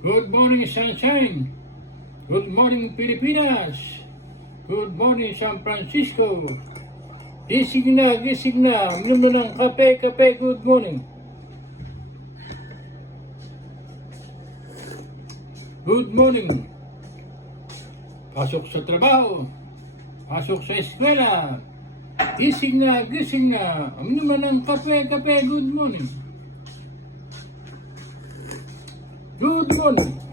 Good morning, sunshine. Good morning, Pilipinas. Good morning, San Francisco. Gising na, gising na. Minom na ng kape, kape. Good morning. Good morning. Pasok sa trabaho. Pasok sa eskwela. Gising na, gising na. Minom na ng kape, kape. Good morning. Good morning.